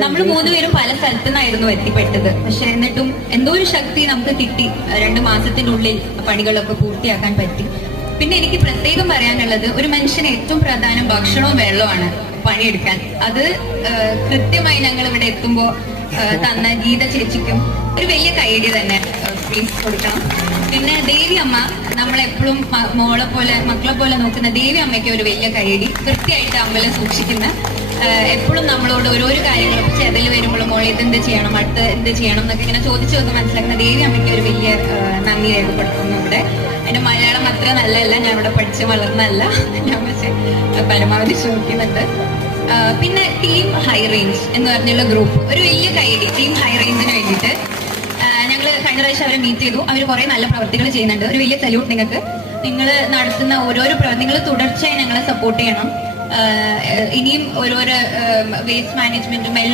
നമ്മൾ മൂന്നുപേരും പല സ്ഥലത്തു നിന്നായിരുന്നു എത്തിപ്പെട്ടത്. പക്ഷെ എന്നിട്ടും എന്തോ ഒരു ശക്തി നമുക്ക് കിട്ടി. 2 മാസത്തിനുള്ളിൽ പണികളൊക്കെ പൂർത്തിയാക്കാൻ പറ്റി. പിന്നെ എനിക്ക് പ്രത്യേകം പറയാനുള്ളത്, ഒരു മനുഷ്യന് ഏറ്റവും പ്രധാനം ഭക്ഷണവും വെള്ളവുമാണ് പണിയെടുക്കാൻ. അത് കൃത്യമായി ഞങ്ങൾ ഇവിടെ എത്തുമ്പോ തന്ന ഗീത ചേച്ചിക്കും ഒരു വലിയ കൈയടി തന്നെ പ്ലീസ് കൊടുക്കണം. പിന്നെ ദേവി അമ്മ, നമ്മളെപ്പോഴും മോളെ പോലെ മക്കളെ പോലെ നോക്കുന്ന ദേവി അമ്മയ്ക്ക് ഒരു വലിയ കൈയടി. കൃത്യമായിട്ട് അമ്പലം സൂക്ഷിക്കുന്ന, എപ്പോഴും നമ്മളോട് ഓരോരോ കാര്യങ്ങൾ ചെതൽ വരുമ്പോൾ മോളെ ഇതെന്ത് ചെയ്യണം, അടുത്ത് എന്ത് ചെയ്യണം എന്നൊക്കെ ഇങ്ങനെ ചോദിച്ചു വന്ന് മനസ്സിലാക്കുന്ന ദേവി അമ്മയ്ക്ക് ഒരു വലിയ നന്ദി രേഖപ്പെടുത്തുന്നു ഇവിടെ. എന്റെ മലയാളം അത്ര നല്ലതല്ല, ഞാൻ ഇവിടെ പഠിച്ച് വളർന്നല്ല, ഞാൻ പക്ഷെ പരമാവധി ശ്രമിക്കുന്നുണ്ട്. പിന്നെ ടീം ഹൈ റേഞ്ച് എന്ന് പറഞ്ഞുള്ള ഗ്രൂപ്പ്, ഒരു വലിയ കൈയടി ടീം ഹൈ റേഞ്ചിന് വേണ്ടിയിട്ട്. ഞങ്ങൾ കഴിഞ്ഞ പ്രാവശ്യം അവരെ മീറ്റ് ചെയ്തു. അവർ കുറെ നല്ല പ്രവർത്തികൾ ചെയ്യുന്നുണ്ട്. ഒരു വലിയ സല്യൂട്ട് നിങ്ങൾക്ക്. നിങ്ങൾ നടത്തുന്ന ഓരോരോ നിങ്ങൾ തുടർച്ചയായി ഞങ്ങളെ സപ്പോർട്ട് ചെയ്യണം. ഇനിയും ഓരോരോ വേസ്റ്റ് മാനേജ്മെന്റും എല്ലാ